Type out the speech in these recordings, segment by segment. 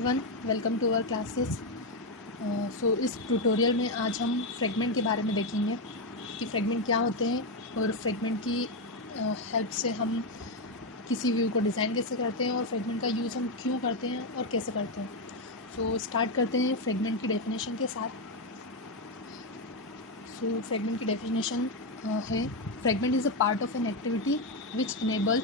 One welcome to our classes. इस tutorial में आज हम फ्रेगमेंट के बारे में देखेंगे कि फ्रेगमेंट क्या होते हैं और फ्रेगमेंट की हेल्प से हम किसी व्यू को डिज़ाइन कैसे करते हैं और फ्रेगमेंट का यूज़ हम क्यों करते हैं और कैसे करते हैं। स्टार्ट करते हैं फ्रेगमेंट की डेफिनेशन के साथ। फ्रेगमेंट की डेफिनेशन है fragment is a part of an activity which enable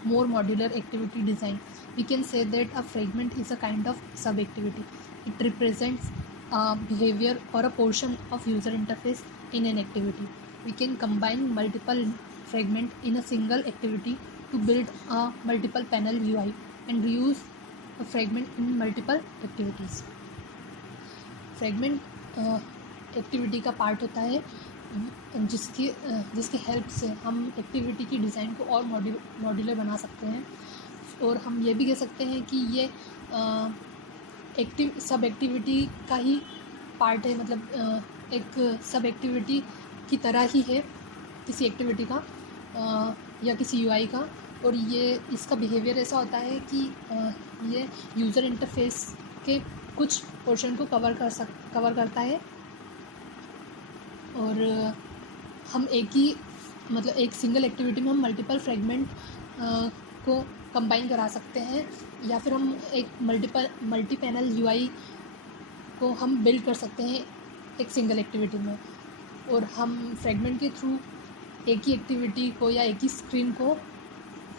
more modular activity design. We can say that a fragment is a kind of sub activity. It represents a behavior or a portion of user interface in an activity. We can combine multiple fragment in a single activity to build a multiple panel UI and reuse a fragment in multiple activities. Fragment activity का part होता है जिसकी help से हम activity की design को और modular बना सकते हैं। और हम ये भी कह सकते हैं कि ये सब एक्टिविटी का ही पार्ट है, मतलब एक सब एक्टिविटी की तरह ही है किसी एक्टिविटी का या किसी यूआई का। और ये इसका बिहेवियर ऐसा होता है कि ये यूज़र इंटरफेस के कुछ पोर्शन को कवर करता है और हम एक सिंगल एक्टिविटी में हम मल्टीपल फ्रेगमेंट को कंबाइन करा सकते हैं, या फिर हम एक मल्टी पैनल यूआई को हम बिल्ड कर सकते हैं एक सिंगल एक्टिविटी में। और हम फ्रेगमेंट के थ्रू एक ही एक्टिविटी को या एक ही स्क्रीन को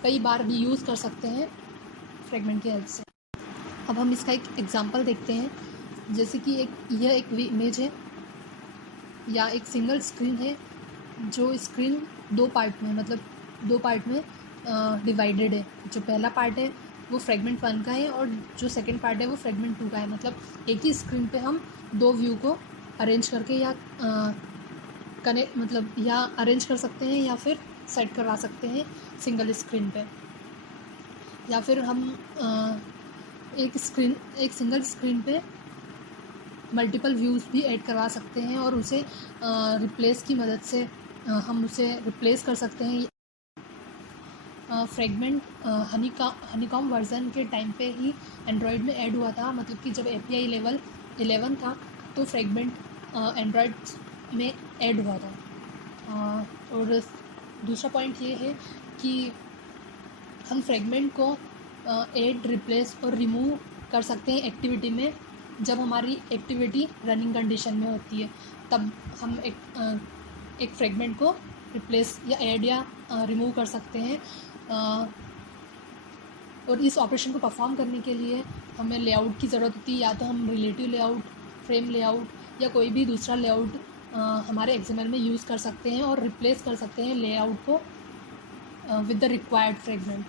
कई बार भी यूज़ कर सकते हैं फ्रेगमेंट की हेल्प से। अब हम इसका एक एग्जांपल देखते हैं, जैसे कि यह एक इमेज है या एक सिंगल स्क्रीन है। जो स्क्रीन दो पार्ट में डिवाइडेड है। जो पहला पार्ट है वो फ्रेगमेंट 1 का है और जो सेकंड पार्ट है वो फ्रेगमेंट 2 का है। मतलब एक ही स्क्रीन पे हम दो व्यू को अरेंज करके या अरेंज कर सकते हैं या फिर सेट करवा सकते हैं सिंगल स्क्रीन पे। या फिर हम एक सिंगल स्क्रीन पे मल्टीपल व्यूज़ भी ऐड करवा सकते हैं और उसे रिप्लेस की मदद से हम उसे रिप्लेस कर सकते हैं। फ्रेगमेंट हनीकॉम वर्ज़न के टाइम पे ही एंड्रॉयड में ऐड हुआ था। मतलब कि जब API लेवल 11 था तो फ्रेगमेंट एंड्रॉयड में ऐड हुआ था। और दूसरा पॉइंट ये है कि हम फ्रेगमेंट को ऐड, रिप्लेस और रिमूव कर सकते हैं एक्टिविटी में। जब हमारी एक्टिविटी रनिंग कंडीशन में होती है तब हम एक फ्रेगमेंट को रिप्लेस या ऐड या रिमूव कर सकते हैं। और इस ऑपरेशन को परफॉर्म करने के लिए हमें लेआउट की ज़रूरत होती है। या तो हम रिलेटिव लेआउट, फ्रेम लेआउट या कोई भी दूसरा लेआउट हमारे XML में यूज़ कर सकते हैं और रिप्लेस कर सकते हैं लेआउट को with the required fragment.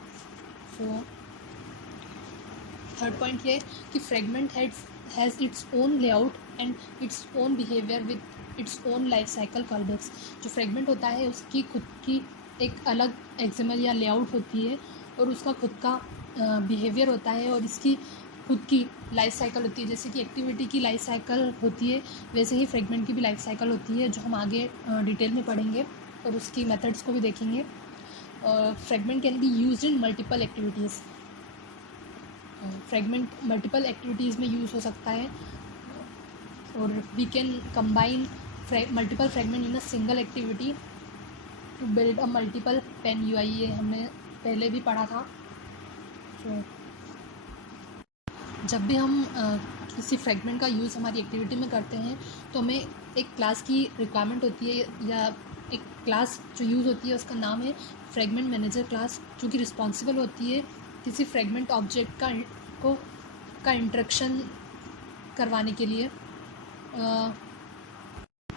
Third point ये कि fragment has its own layout and its own behaviour with its own life cycle callbacks. जो फ्रेगमेंट होता है उसकी खुद की एक अलग XML या लेआउट होती है और उसका खुद का बिहेवियर होता है और इसकी खुद की लाइफ साइकिल होती है। जैसे कि एक्टिविटी की लाइफ साइकिल होती है वैसे ही फ्रेगमेंट की भी लाइफ साइकिल होती है, जो हम आगे डिटेल में पढ़ेंगे और उसकी मेथड्स को भी देखेंगे। Fragment can be used in multiple activities. Fragment multiple activities में यूज़ हो सकता है और we can combine multiple fragment in a single activity to build a multiple pane UI। ये हमने पहले भी पढ़ा था। जब भी हम किसी फ्रेगमेंट का यूज़ हमारी एक्टिविटी में करते हैं तो हमें एक क्लास की रिक्वायरमेंट होती है या एक क्लास जो यूज़ होती है उसका नाम है फ्रेगमेंट मैनेजर क्लास, जो कि रिस्पॉन्सिबल होती है किसी फ्रेगमेंट ऑब्जेक्ट का इंटरेक्शन करवाने के लिए।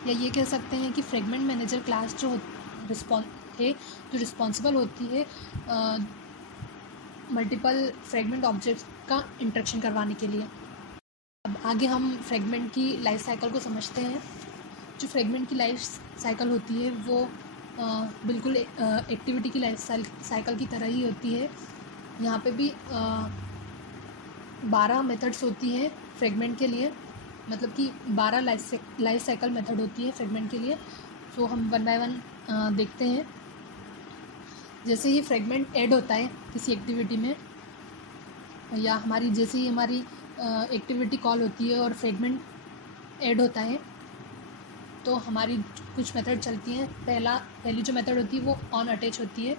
या ये कह सकते हैं कि फ्रेगमेंट मैनेजर क्लास जो रिस्पॉन्सिबल होती है मल्टीपल फ्रेगमेंट ऑब्जेक्ट्स का इंटरेक्शन करवाने के लिए। अब आगे हम फ्रेगमेंट की लाइफ साइकिल को समझते हैं। जो फ्रेगमेंट की लाइफ साइकिल होती है वो बिल्कुल एक्टिविटी की लाइफ साइकिल की तरह ही होती है। यहाँ पे भी 12 मेथड्स होती हैं फ्रेगमेंट के लिए, मतलब कि 12 लाइफ साइकिल मेथड होती है फ्रेगमेंट के लिए। हम 1 बाय 1 देखते हैं। जैसे ही फ्रेगमेंट ऐड होता है किसी एक्टिविटी में या हमारी जैसे ही हमारी एक्टिविटी कॉल होती है और फ्रेगमेंट ऐड होता है तो हमारी कुछ मेथड चलती हैं। पहली जो मेथड होती है वो ऑन अटैच होती है।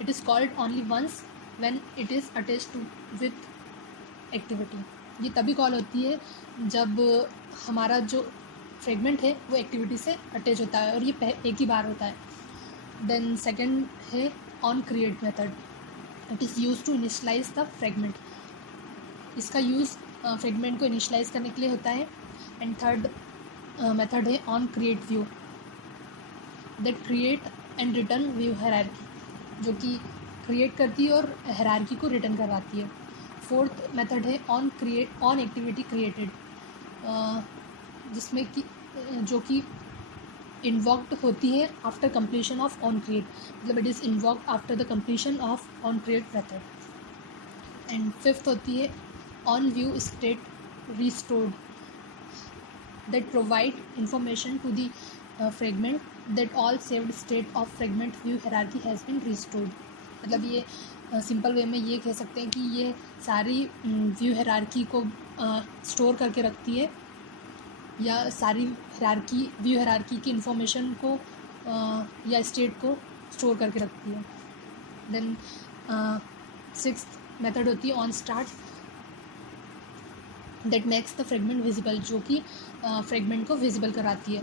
It is called only once when it is attach to with activity. ये तभी कॉल होती है जब हमारा जो फ्रेगमेंट है वो एक्टिविटी से अटैच होता है और ये एक ही बार होता है। देन सेकंड है on create method. It is use to initialize the fragment. इसका यूज़ फ्रेगमेंट को इनिशलाइज करने के लिए होता है। एंड थर्ड मेथड है on create view that create and return view hierarchy, जो कि क्रिएट करती है और हायरार्की को रिटर्न करवाती है। फोर्थ मेथड है ऑन एक्टिविटी क्रिएटेड, जिसमें कि जो कि इन्वॉक्ड होती है after completion of on create, मतलब it is invoked after the completion of on create method. And fifth होती है on view state restored that provide information to the fragment that all saved state of fragment view hierarchy has been restored। मतलब ये simple way में ये कह सकते हैं कि ये सारी व्यू हायरार्की को स्टोर करके रखती है या सारी व्यू हायरार्की की इंफॉर्मेशन को या स्टेट को स्टोर करके रखती है। देन सिक्स्थ मेथड होती है on start that makes the fragment visible, जो कि फ्रेगमेंट को विजिबल कराती है।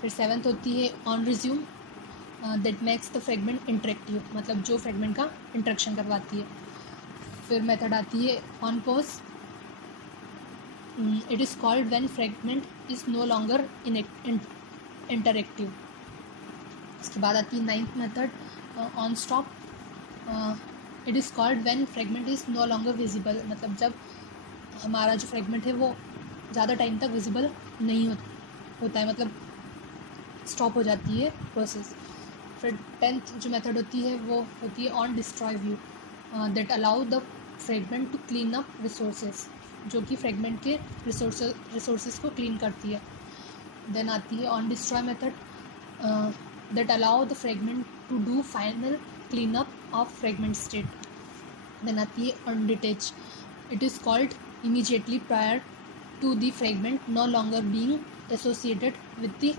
फिर सेवन्थ होती है on resume that makes the fragment interactive, मतलब जो फ्रेगमेंट का इंटरेक्शन करवाती है। फिर मेथड आती है on pause. It is called when fragment is no longer interactive. इसके बाद आती है ninth method on stop. It is called when fragment is no longer visible, मतलब जब हमारा जो फ्रेगमेंट है वो ज़्यादा टाइम तक विजिबल नहीं होता है, मतलब स्टॉप हो जाती है प्रोसेस। फिर टेंथ जो मेथड होती है वो होती है on destroy view that allow the fragment to clean up resources, जो कि फ्रेगमेंट के रिसोर्सेज को क्लीन करती है। देन आती है on destroy method that allow the fragment to do final clean up of fragment state. Then आती है on detach. It is called immediately prior to the fragment no longer being associated with the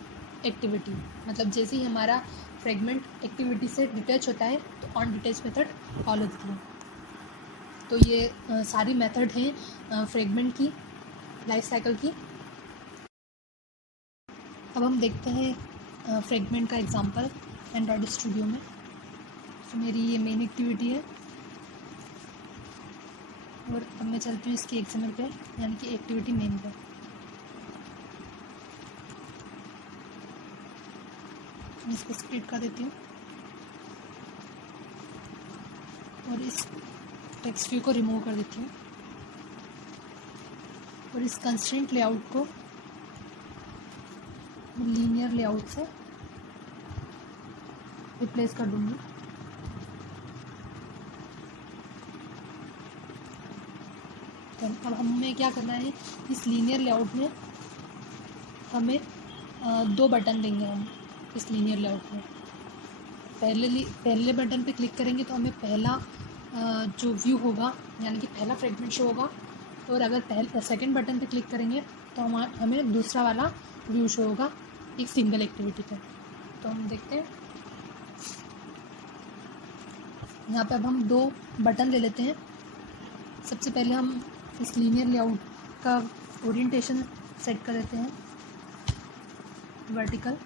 activity, मतलब जैसे ही हमारा fragment activity से detach होता है तो on detach method call होती है। तो ये सारी मेथड हैं फ्रेगमेंट की लाइफ साइकिल की। अब हम देखते हैं फ्रेगमेंट का एग्जांपल एंड्रॉयड स्टूडियो में। तो मेरी ये मेन एक्टिविटी है और अब मैं चलती हूँ इसकी XML पे, यानी कि एक्टिविटी मेन पे। मैं इसको स्प्लिट कर देती हूँ और इस टेक्स्ट व्यू को रिमूव कर देती हूँ और इस कंस्ट्रेंट लेआउट को लीनियर लेआउट से रिप्लेस कर दूँगी। अब हमें क्या करना है, इस लीनियर लेआउट में हमें 2 बटन देंगे हम इस लीनियर लेआउट में। पहले बटन पे क्लिक करेंगे तो हमें पहला जो व्यू होगा यानी कि पहला फ्रेगमेंट शो होगा, और अगर सेकंड बटन पे क्लिक करेंगे तो हमें दूसरा वाला व्यू शो होगा एक सिंगल एक्टिविटी पे। तो हम देखते हैं यहाँ पे। अब हम 2 बटन ले लेते हैं। सबसे पहले हम इस लीनियर लेआउट का ओरिएंटेशन सेट कर देते हैं वर्टिकल।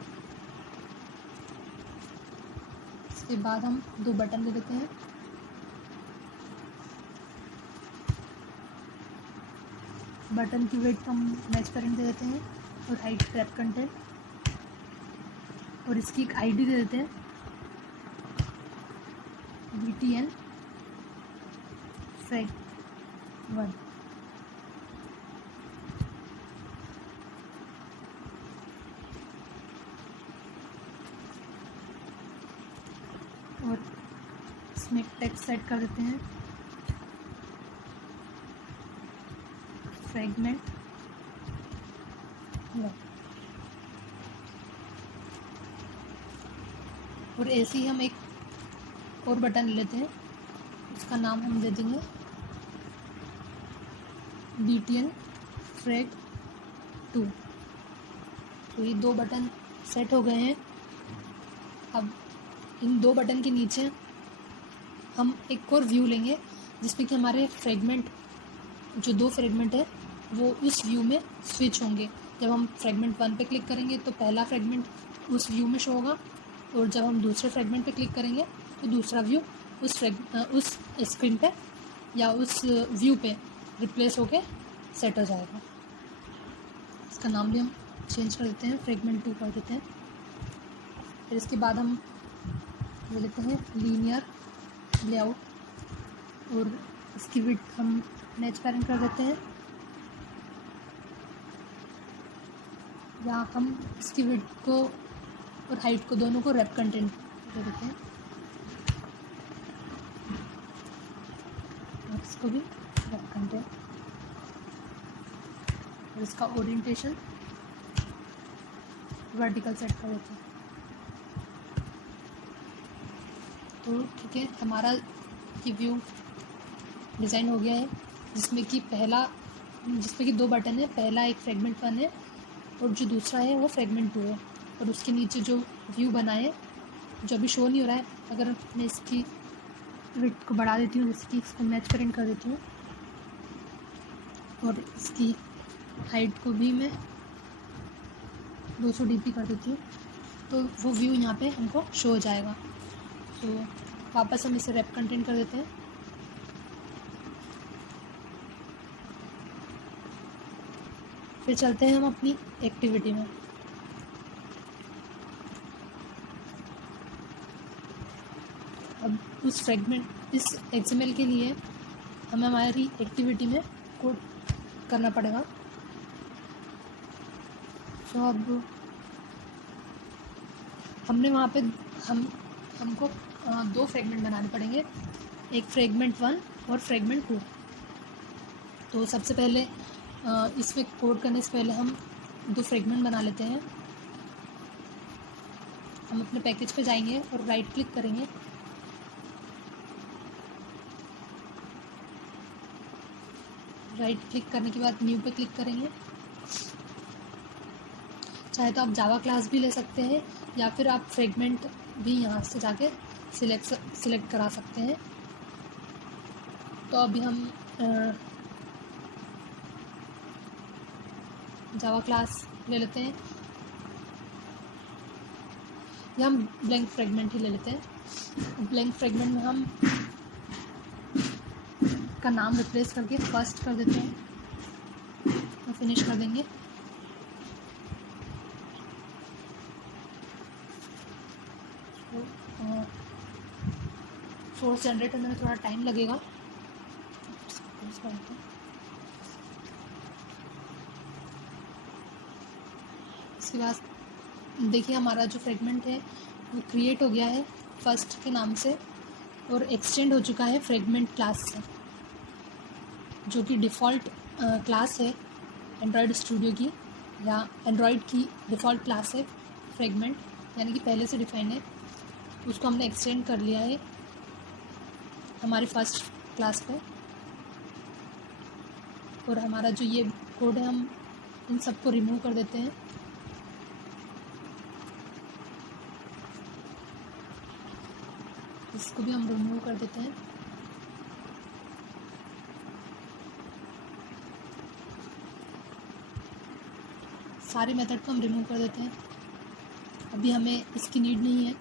इसके बाद हम 2 बटन ले लेते हैं। बटन की वेट हम मैच करंट दे देते हैं और हाइट ट्रैप कंटेंट, और इसकी एक आईडी दे देते हैं BTN फ्रैग 1। और इसमें टेक्स्ट सेट कर देते हैं फ्रेगमेंट 1। और ऐसे ही हम एक और बटन लेते हैं, उसका नाम हम दे देंगे BTN फ्रैग 2। तो ये 2 बटन सेट हो गए हैं। अब इन 2 बटन के नीचे हम एक और व्यू लेंगे जिसमें कि हमारे फ्रेगमेंट, जो 2 फ्रेगमेंट है वो उस व्यू में स्विच होंगे। जब हम फ्रेगमेंट 1 पे क्लिक करेंगे तो पहला फ्रेगमेंट उस व्यू में शो होगा, और जब हम दूसरे फ्रेगमेंट पे क्लिक करेंगे तो दूसरा व्यू उस स्क्रीन पे या उस व्यू पे रिप्लेस होके सेट हो जाएगा। इसका नाम भी हम चेंज कर देते हैं, फ्रेगमेंट 2 कर देते हैं। फिर इसके बाद हम ले लेते हैं लीनियर लेआउट, और इसकी विड्थ हम मैच पैरेंट कर देते हैं, या हम इसकी विड्थ को और हाइट को दोनों को रैप कंटेंट दे देते हैं, और इसको भी रैप कंटेंट, और इसका ओरिएंटेशन वर्टिकल सेट कर देते हैं। तो ठीक है, हमारा ये व्यू डिज़ाइन हो गया है, जिसमें कि 2 बटन है। पहला एक फ्रेगमेंट 1 है और जो दूसरा है वो फ्रेगमेंट 2 है, और उसके नीचे जो व्यू बना है जो अभी शो नहीं हो रहा है, अगर मैं इसकी विड्थ को बढ़ा देती हूँ, जैसे कि इसको मैच पेरेंट कर देती हूँ, और इसकी हाइट को भी मैं 200 dp कर देती हूँ, तो वो व्यू यहाँ पे हमको शो हो जाएगा। तो वापस हम इसे रैप कंटेंट कर देते हैं। फिर चलते हैं हम अपनी एक्टिविटी में। अब इस XML के लिए हमें हमारी एक्टिविटी में कोड करना पड़ेगा। तो अब हमने वहाँ पे हमको 2 फ्रेगमेंट बनाने पड़ेंगे, एक फ्रेगमेंट 1 और फ्रेगमेंट 2। तो सबसे पहले इसमें कोड करने से पहले हम 2 फ्रेगमेंट बना लेते हैं। हम अपने पैकेज पे जाएंगे और राइट क्लिक करेंगे, राइट क्लिक करने के बाद न्यू पे क्लिक करेंगे। चाहे तो आप जावा क्लास भी ले सकते हैं, या फिर आप फ्रेगमेंट भी यहाँ से जाके सिलेक्ट करा सकते हैं। तो अभी हम जावा क्लास ले लेते हैं, या हम ब्लैंक फ्रेगमेंट ही ले लेते हैं। ब्लैंक फ्रेगमेंट में हम का नाम रिप्लेस करके फर्स्ट कर देते हैं और फिनिश कर देंगे। सोर्स जनरेट होने में थोड़ा टाइम लगेगा। इसके बाद देखिए हमारा जो फ्रेगमेंट है वो क्रिएट हो गया है फर्स्ट के नाम से, और एक्सटेंड हो चुका है फ्रेगमेंट क्लास से, जो कि डिफ़ॉल्ट क्लास है एंड्रॉयड स्टूडियो की, या एंड्रॉयड की डिफ़ॉल्ट क्लास है फ्रेगमेंट, यानी कि पहले से डिफाइन है। उसको हमने एक्सटेंड कर लिया है हमारी फर्स्ट क्लास पे, और हमारा जो ये कोड है हम इन सबको रिमूव कर देते हैं। इसको भी हम रिमूव कर देते हैं। सारे मेथड को हम रिमूव कर देते हैं, अभी हमें इसकी नीड नहीं है।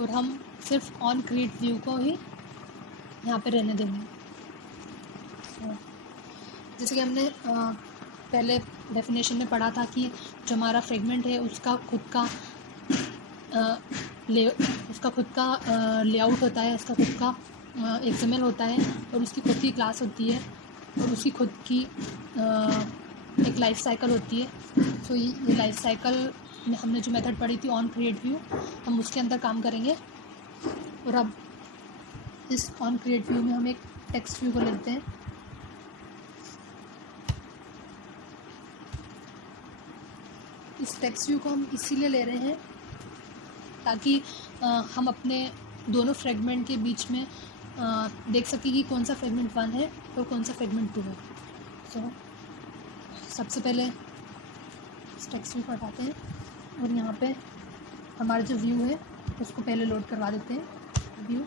और हम सिर्फ ऑन क्रिएट व्यू को ही यहाँ पे रहने देंगे। जैसे कि हमने पहले डेफिनेशन में पढ़ा था कि जो हमारा फ्रेगमेंट है उसका खुद का लेआउट होता है, उसका खुद का XML होता है, और उसकी खुद की क्लास होती है, और उसकी खुद की एक लाइफ साइकिल होती है। तो ये लाइफ साइकिल में हमने जो मेथड पढ़ी थी ऑन क्रिएट व्यू, हम उसके अंदर काम करेंगे। और अब इस ऑन क्रिएट व्यू में हम एक टेक्स्ट व्यू को लेते हैं। इस टेक्स्ट व्यू को हम इसीलिए ले रहे हैं ताकि हम अपने दोनों फ्रेगमेंट के बीच में देख सकें कि कौन सा फ्रेगमेंट 1 है और कौन सा फ्रेगमेंट 2 है। सो सबसे पहले इस टेक्स्ट को हटाते हैं और यहाँ पे हमारा जो व्यू है उसको पहले लोड करवा देते हैं। व्यू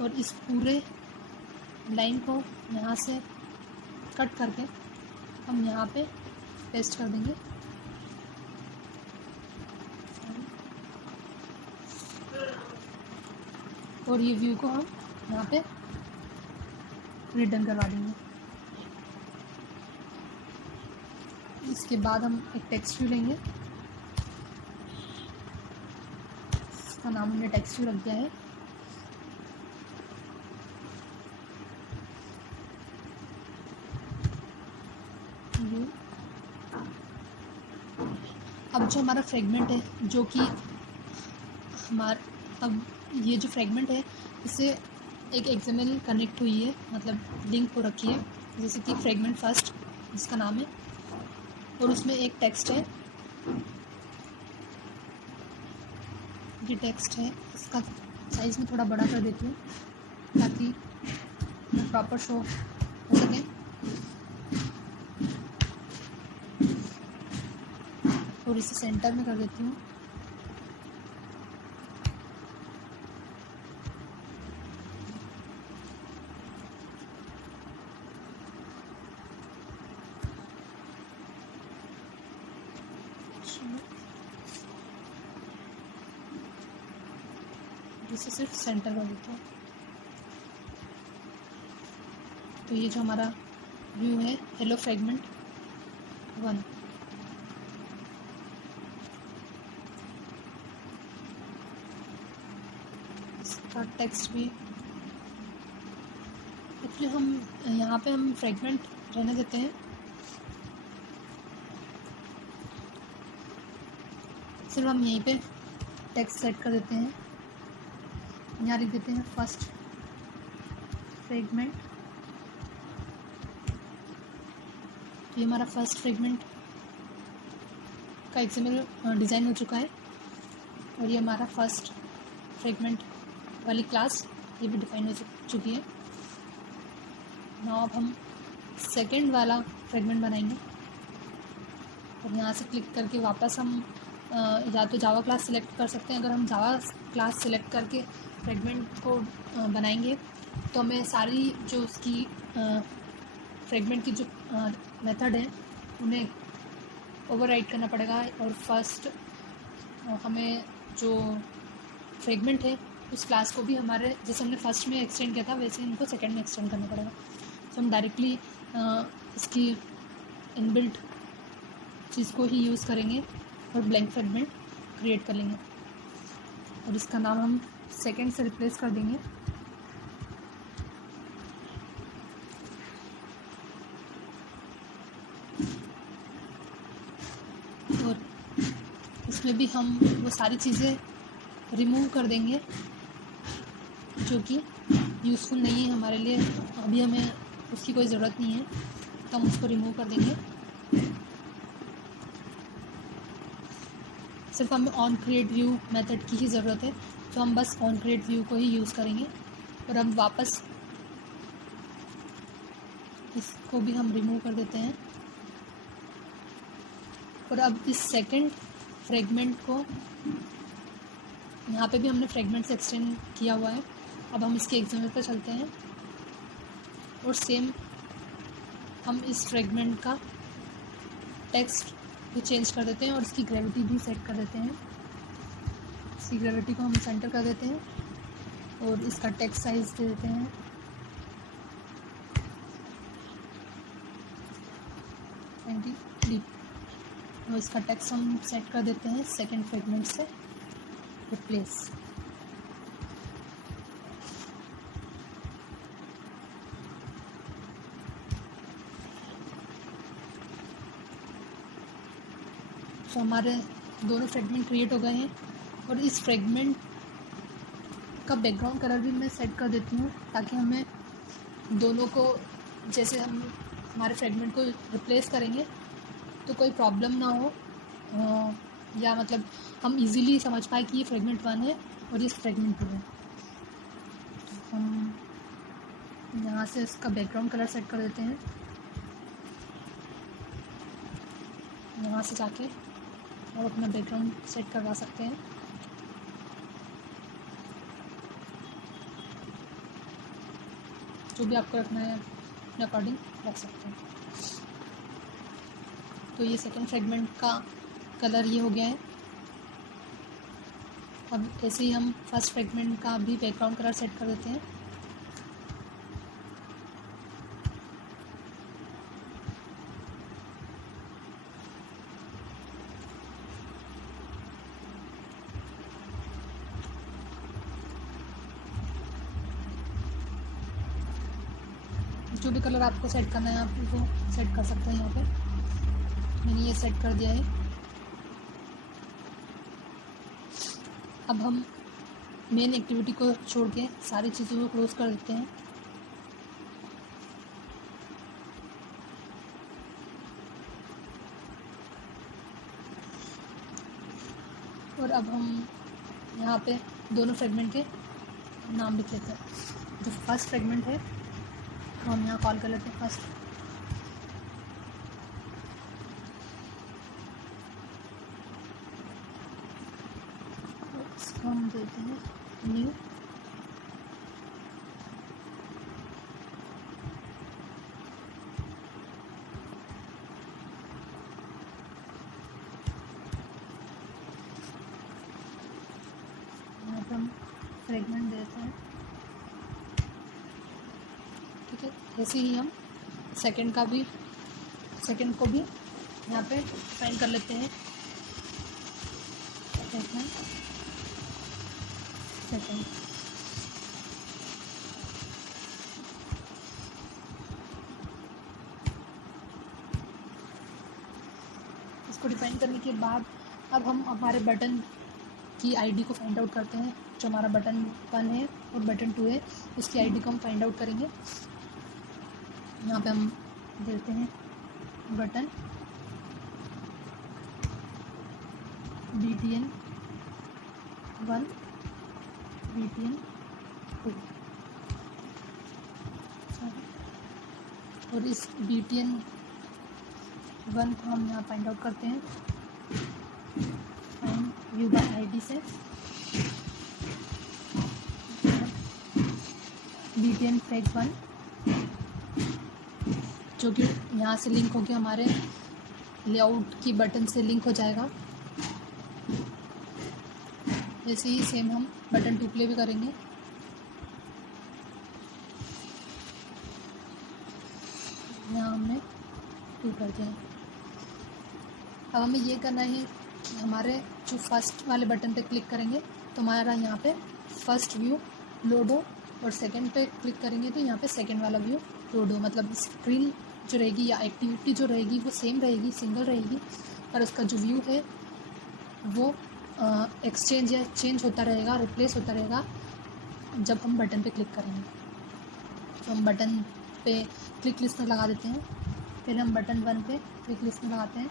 और इस पूरे लाइन को यहाँ से कट करके हम यहाँ पे पेस्ट कर देंगे। और ये व्यू को हम यहाँ पे रिटर्न करवा देंगे। इसके बाद हम एक टेक्स्ट व्यू लेंगे, इसका नाम हमने टेक्स्ट व्यू रख दिया है। अब जो हमारा फ्रेगमेंट है, जो कि अब ये जो फ्रेगमेंट है इससे एक XML कनेक्ट हुई है, मतलब लिंक हो रखी है, जैसे कि फ्रेगमेंट फर्स्ट जिसका नाम है, और उसमें एक टेक्स्ट है। ये टेक्स्ट है, इसका साइज़ में थोड़ा बड़ा कर देती हूँ ताकि प्रॉपर शो हो सके। और इसे सेंटर में कर देती हूँ। इसे सिर्फ सेंटर कर देते हैं। तो ये जो हमारा व्यू है हेलो फ्रेगमेंट 1, इसका टेक्स्ट भी एक्चुअली हम यहाँ पे हम फ्रेगमेंट रहने देते हैं, सिर्फ हम यहीं पे टेक्स्ट सेट कर देते हैं। यहाँ लिख देते हैं फर्स्ट फ्रेगमेंट। ये हमारा फर्स्ट फ्रेगमेंट का XML डिज़ाइन हो चुका है और ये हमारा फर्स्ट फ्रेगमेंट वाली क्लास ये भी डिफाइन हो चुकी है। नाउ अब हम सेकंड वाला फ्रेगमेंट बनाएंगे और यहाँ से क्लिक करके वापस हम या तो जावा क्लास सिलेक्ट कर सकते हैं। अगर हम जावा क्लास सिलेक्ट करके फ्रेगमेंट को बनाएंगे तो हमें सारी जो उसकी फ्रेगमेंट की जो मेथड है उन्हें ओवरराइड करना पड़ेगा और फर्स्ट हमें जो फ्रेगमेंट है उस क्लास को भी हमारे जैसे हमने फर्स्ट में एक्सटेंड किया था वैसे इनको सेकंड में एक्सटेंड करना पड़ेगा। तो हम डायरेक्टली इसकी इनबिल्ट चीज़ को ही यूज़ करेंगे और ब्लैंक फ्रेगमेंट क्रिएट कर लेंगे और इसका नाम हम सेकंड से रिप्लेस कर देंगे। और इसमें भी हम वो सारी चीज़ें रिमूव कर देंगे जो कि यूज़फुल नहीं है हमारे लिए, अभी हमें उसकी कोई ज़रूरत नहीं है तो हम उसको रिमूव कर देंगे। सिर्फ हमें ऑन क्रिएट व्यू मेथड की ही ज़रूरत है तो हम बस ऑन क्रिएट व्यू को ही यूज़ करेंगे। और अब वापस इसको भी हम रिमूव कर देते हैं और अब इस सेकंड फ्रेगमेंट को यहाँ पे भी हमने फ्रेगमेंट से एक्सटेंड किया हुआ है। अब हम इसके XML पर चलते हैं और सेम हम इस फ्रेगमेंट का टेक्स्ट भी चेंज कर देते हैं और इसकी ग्रेविटी भी सेट कर देते हैं। इसकी ग्रेविटी को हम सेंटर कर देते हैं और इसका टेक्स्ट साइज दे देते हैं 23 और इसका टेक्स्ट हम सेट कर देते हैं सेकंड फ्रेगमेंट से रिप्लेस। तो हमारे दोनों फ्रेगमेंट क्रिएट हो गए हैं और इस फ्रेगमेंट का बैकग्राउंड कलर भी मैं सेट कर देती हूँ ताकि हमें दोनों को जैसे हम हमारे फ्रेगमेंट को रिप्लेस करेंगे तो कोई प्रॉब्लम ना हो या मतलब हम इजीली समझ पाए कि ये फ्रेगमेंट 1 है और ये फ्रेगमेंट 2 है। तो हम यहाँ से इसका बैकग्राउंड कलर सेट कर देते हैं। यहाँ से जाके आप अपना बैकग्राउंड सेट करवा सकते हैं। जो भी आपको रखना है अपने अकॉर्डिंग रख सकते हैं। तो ये सेकंड फ्रेगमेंट का कलर ये हो गया है। अब ऐसे ही हम फर्स्ट फ्रेगमेंट का भी बैकग्राउंड कलर सेट कर देते हैं। जो भी कलर आपको सेट करना है आप वो सेट कर सकते हैं। यहाँ पे मैंने ये सेट कर दिया है। अब हम मेन एक्टिविटी को छोड़ के सारी चीज़ों को क्लोज कर देते हैं। और अब हम यहाँ पे दोनों फ्रेगमेंट के नाम लिख लेते हैं। जो फर्स्ट फ्रेगमेंट है तो हम यहाँ कॉल कर लेते हैं फर्स्ट। इसको हम देते हैं न्यू। यहाँ पर हम फ्रेगमेंट देते हैं। ठीक है, ऐसे ही हम सेकंड को भी यहाँ पे फाइंड कर लेते हैं। सेकंड इसको डिफाइन करने के बाद अब हम हमारे बटन की आईडी को फाइंड आउट करते हैं। जो हमारा बटन 1 है और बटन 2 है उसकी आईडी को हम फाइंड आउट करेंगे। यहाँ पे हम देते हैं बटन BTN 1 BTN 2 और इस BTN 1 को हम यहाँ फाइंड आउट करते हैं फाइंड व्यू बाय आईडी से। BTN फ्रेग 1 जो कि यहाँ से लिंक होकर हमारे लेआउट की बटन से लिंक हो जाएगा। ऐसे ही सेम हम बटन 2 के लिए भी करेंगे। यहाँ हमने 2 कर दिया। अब हमें ये करना है कि हमारे जो फर्स्ट वाले बटन पे क्लिक करेंगे तो हमारा यहाँ पे फर्स्ट व्यू लोड हो और सेकंड पे क्लिक करेंगे तो यहाँ पे सेकंड वाला व्यू लोड हो। मतलब स्क्रीन जो रहेगी या एक्टिविटी जो रहेगी वो सेम रहेगी, सिंगल रहेगी, पर उसका जो व्यू है वो एक्सचेंज या चेंज होता रहेगा, रिप्लेस होता रहेगा जब हम बटन पे क्लिक करेंगे। तो हम बटन पे क्लिक लिस्ट में लगा देते हैं। पहले हम बटन 1 पे क्लिक लिस्ट में लगाते हैं।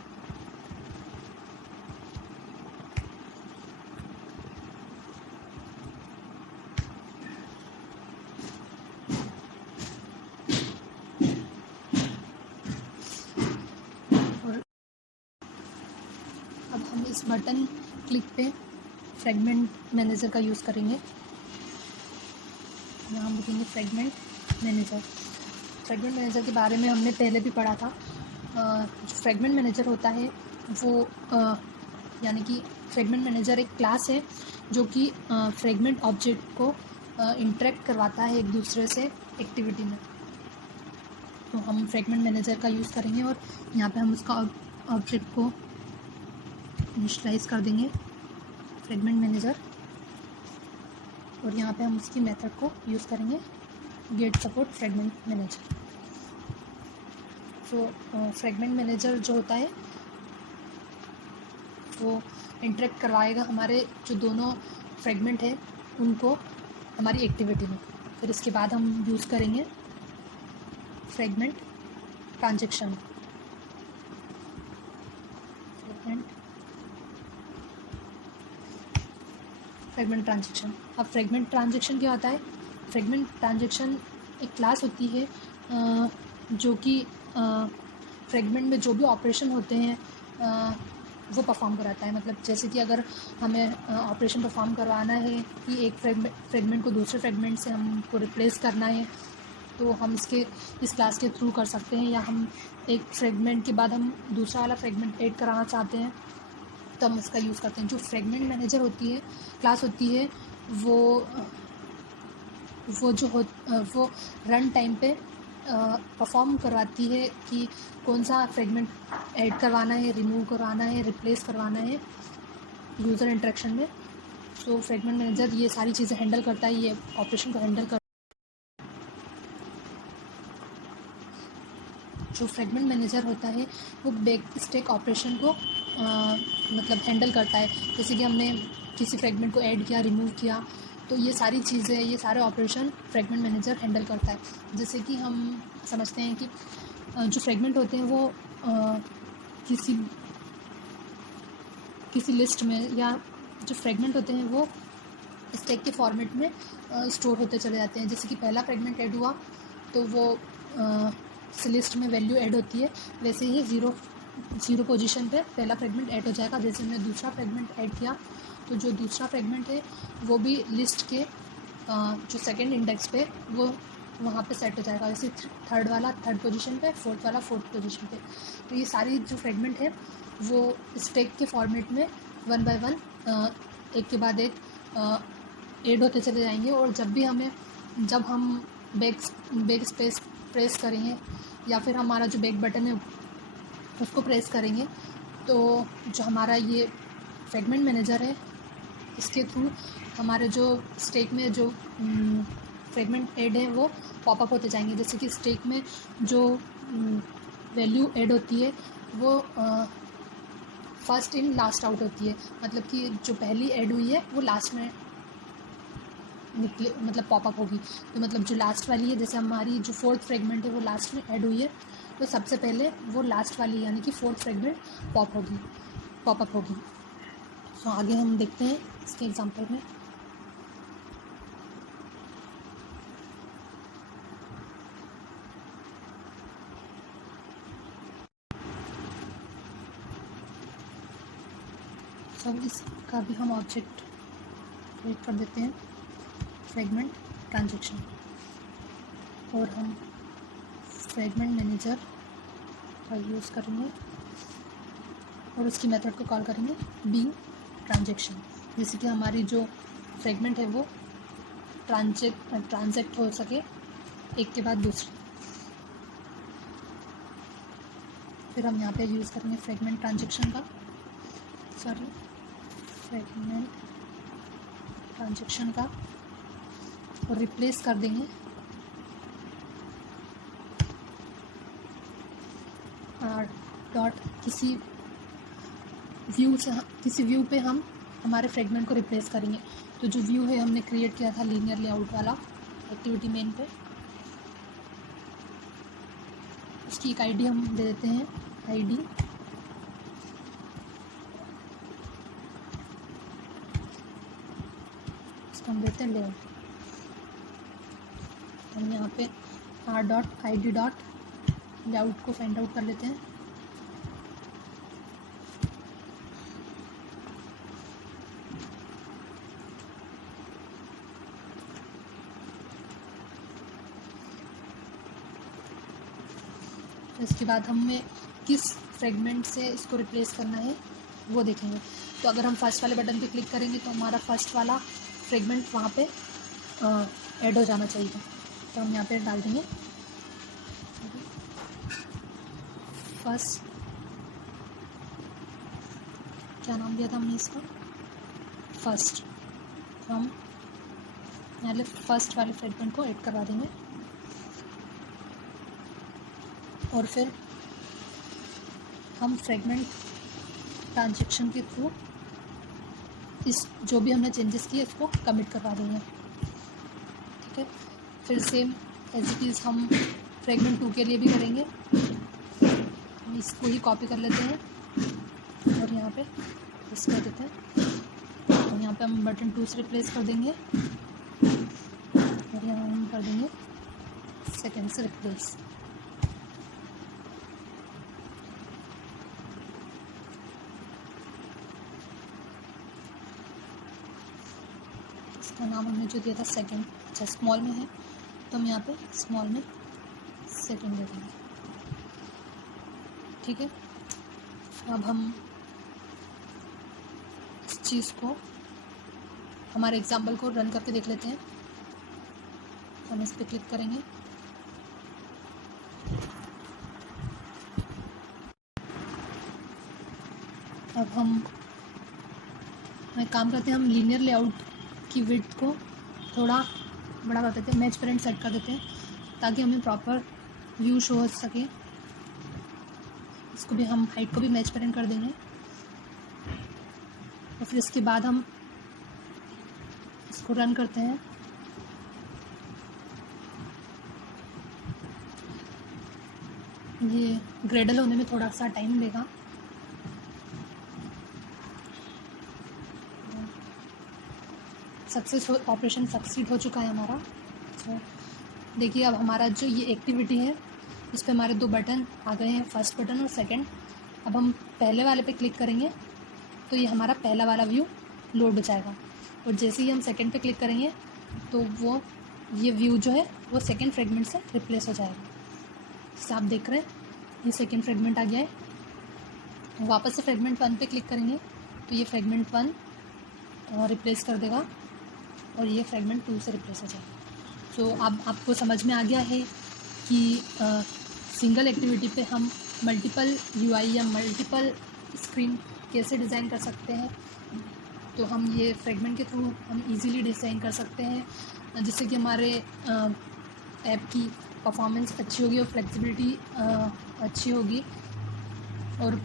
और अब हम इस बटन क्लिक पे फ्रेगमेंट मैनेजर का यूज़ करेंगे। यहाँ हम लिखेंगे फ्रेगमेंट मैनेजर। फ्रेगमेंट मैनेजर के बारे में हमने पहले भी पढ़ा था। जो फ्रेगमेंट मैनेजर होता है वो यानी कि फ्रेगमेंट मैनेजर एक क्लास है जो कि फ्रेगमेंट ऑब्जेक्ट को इंटरेक्ट करवाता है एक दूसरे से एक्टिविटी में। तो हम फ्रेगमेंट मैनेजर का यूज़ करेंगे और यहाँ पे हम उसका ऑब्जेक्ट को इनिशियलाइज कर देंगे फ्रेगमेंट मैनेजर और यहाँ पे हम उसकी मेथड को यूज़ करेंगे गेट सपोर्ट फ्रेगमेंट मैनेजर। तो फ्रेगमेंट मैनेजर जो होता है वो इंटरेक्ट करवाएगा हमारे जो दोनों फ्रेगमेंट है उनको हमारी एक्टिविटी में। फिर इसके बाद हम यूज़ करेंगे fragment transaction. Fragment fragment transaction. अब फ्रेगमेंट ट्रांजेक्शन क्या होता है? फ्रेगमेंट ट्रांजेक्शन एक क्लास होती है जो कि फ्रेगमेंट में जो भी ऑपरेशन होते हैं वो परफॉर्म कराता है। मतलब जैसे कि अगर हमें ऑपरेशन परफॉर्म करवाना है कि एक फ्रेगमेंट को दूसरे फ्रेगमेंट से हमको रिप्लेस करना है, तो हम इस क्लास के थ्रू कर सकते हैं। या हम एक फ्रेगमेंट के बाद हम दूसरा वाला फ्रेगमेंट ऐड कराना चाहते हैं तो हम इसका यूज़ करते हैं। जो फ्रेगमेंट मैनेजर होती है, क्लास होती है, वो वो रन टाइम पे परफॉर्म करवाती है कि कौन सा फ्रेगमेंट ऐड करवाना है, रिमूव करवाना है, रिप्लेस करवाना है यूज़र इंटरेक्शन में। सो फ्रेगमेंट मैनेजर ये सारी चीज़ें हैंडल करता है, ये ऑपरेशन को हैंडल कर। जो फ्रेगमेंट मैनेजर होता है वो बैक स्टैक ऑपरेशन को मतलब हैंडल करता है। जैसे कि हमने किसी फ्रेगमेंट को ऐड किया, रिमूव किया, तो ये सारी चीज़ें, ये सारे ऑपरेशन फ्रेगमेंट मैनेजर हैंडल करता है। जैसे कि हम समझते हैं कि जो फ्रेगमेंट होते हैं वो किसी लिस्ट में, या जो फ्रेगमेंट होते हैं वो स्टैक के फॉर्मेट में स्टोर होते चले जाते हैं। जैसे कि पहला फ्रेगमेंट ऐड हुआ तो वो लिस्ट में वैल्यू ऐड होती है, वैसे ही ज़ीरो पोजीशन पे पहला फ्रेगमेंट ऐड हो जाएगा। जैसे हमने दूसरा फ्रेगमेंट ऐड किया तो जो दूसरा फ्रेगमेंट है वो भी लिस्ट के जो सेकंड इंडेक्स पे वो वहाँ पे सेट हो जाएगा। जैसे थर्ड वाला थर्ड पोजीशन पे, फोर्थ वाला फोर्थ पोजीशन पे। तो ये सारी जो फ्रेगमेंट है वो स्टैक के फॉर्मेट में वन बाय वन एक के बाद एक ऐड होते चले जाएंगे। और जब हम बैक स्पेस प्रेस करेंगे या फिर हमारा जो बैक बटन है उसको प्रेस करेंगे तो जो हमारा ये फ्रेगमेंट मैनेजर है इसके थ्रू हमारे जो स्टैक में जो फ्रेगमेंट ऐड है वो पॉपअप होते जाएंगे। जैसे कि स्टैक में जो वैल्यू ऐड होती है वो फर्स्ट इन लास्ट आउट होती है। मतलब कि जो पहली ऐड हुई है वो लास्ट में निकले, मतलब पॉपअप होगी। तो मतलब जो लास्ट वाली है, जैसे हमारी जो फोर्थ फ्रेगमेंट है वो लास्ट में ऐड हुई है, तो सबसे पहले वो लास्ट वाली यानी कि फोर्थ फ्रेगमेंट पॉपअप होगी। तो आगे हम देखते हैं इसके एग्जांपल में। सब इसका भी हम ऑब्जेक्ट क्रिएट कर देते हैं, फ्रेगमेंट ट्रांजेक्शन, और हम फ्रेगमेंट मैनेजर का यूज़ करेंगे और उसकी मेथड को कॉल करेंगे बीइंग ट्रांजेक्शन। जैसे कि हमारी जो फ्रेगमेंट है वो ट्रांजेक्ट हो सके एक के बाद दूसरे। फिर हम यहाँ पे यूज़ करेंगे फ्रेगमेंट ट्रांजेक्शन का और रिप्लेस कर देंगे डॉट किसी व्यू पे हम हमारे फ्रेगमेंट को रिप्लेस करेंगे। तो जो व्यू है हमने क्रिएट किया था लीनियर लेआउट वाला एक्टिविटी मेन पे, उसकी एक आईडी हम दे देते हैं, आईडी इसको हम देते हैं लेआउट। हम यहाँ पे r.id.layout को फाइंड आउट कर लेते हैं। इसके बाद हमें किस फ्रेगमेंट से इसको रिप्लेस करना है वो देखेंगे। तो अगर हम फर्स्ट वाले बटन पे क्लिक करेंगे तो हमारा फर्स्ट वाला फ्रेगमेंट वहाँ पे ऐड हो जाना चाहिए। तो हम यहाँ पे डाल देंगे फर्स्ट, क्या नाम दिया था हमने इसका, फर्स्ट। तो हम पहले फर्स्ट वाले फ्रेगमेंट को ऐड करवा देंगे और फिर हम फ्रेगमेंट ट्रांजेक्शन के थ्रू इस जो भी हमने चेंजेस किए इसको कमिट करवा देंगे। ठीक है, फिर सेम एज इट इज़ हम फ्रेगमेंट 2 के लिए भी करेंगे। हम इसको ही कॉपी कर लेते हैं और यहाँ पे पेस्ट कर देते हैं। यहाँ पे हम बटन 2 से रिप्लेस कर देंगे और यहाँ हम कर देंगे सेकेंड से रिप्लेस। इसका नाम हमने जो दिया था सेकेंड, अच्छा स्मॉल में है तो हम यहाँ पे स्मॉल में सेकेंड दे देंगे। ठीक है, अब हम इस चीज़ को, हमारे एग्जाम्पल को रन करके देख लेते हैं। हम इस पर क्लिक करेंगे। अब हम एक काम करते हैं, हम लीनियर लेआउट की विड्थ को थोड़ा बड़ा कर देते हैं, मैच पेरेंट सेट कर देते हैं ताकि हमें प्रॉपर व्यू शो हो सके। इसको भी हम हाइट को भी मैच पेरेंट कर देंगे और फिर इसके बाद हम इसको रन करते हैं। ये ग्रेडल होने में थोड़ा सा टाइम लेगा। सक्सेस ऑपरेशन सक्सीड हो चुका है हमारा। अच्छा देखिए, अब हमारा जो ये एक्टिविटी है इस पे हमारे 2 बटन आ गए हैं, फर्स्ट बटन और सेकंड। अब हम पहले वाले पे क्लिक करेंगे तो ये हमारा पहला वाला व्यू लोड हो जाएगा और जैसे ही हम सेकंड पे क्लिक करेंगे तो वो ये व्यू जो है वो सेकंड फ्रेगमेंट से रिप्लेस हो जाएगा। जैसे आप देख रहे हैं ये सेकंड फ्रेगमेंट आ गया है। वापस से फ्रेगमेंट 1 पे क्लिक करेंगे तो ये फ्रेगमेंट 1 रिप्लेस कर देगा और ये फ्रेगमेंट 2 से रिप्लेस हो जाएगा। तो अब आपको समझ में आ गया है कि सिंगल एक्टिविटी पे हम मल्टीपल यूआई या मल्टीपल स्क्रीन कैसे डिज़ाइन कर सकते हैं। तो हम ये फ्रेगमेंट के थ्रू हम इजीली डिज़ाइन कर सकते हैं जिससे कि हमारे ऐप की परफॉर्मेंस अच्छी होगी और फ्लेक्सिबिलिटी अच्छी होगी और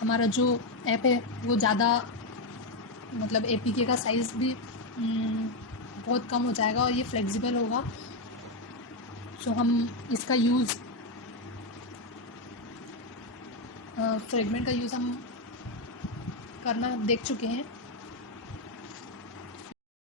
हमारा जो ऐप है वो ज़्यादा मतलब एपीके का साइज़ भी बहुत कम हो जाएगा और ये फ्लेक्सिबल होगा। सो हम इसका यूज़ फ्रेगमेंट का यूज़ हम करना देख चुके हैं।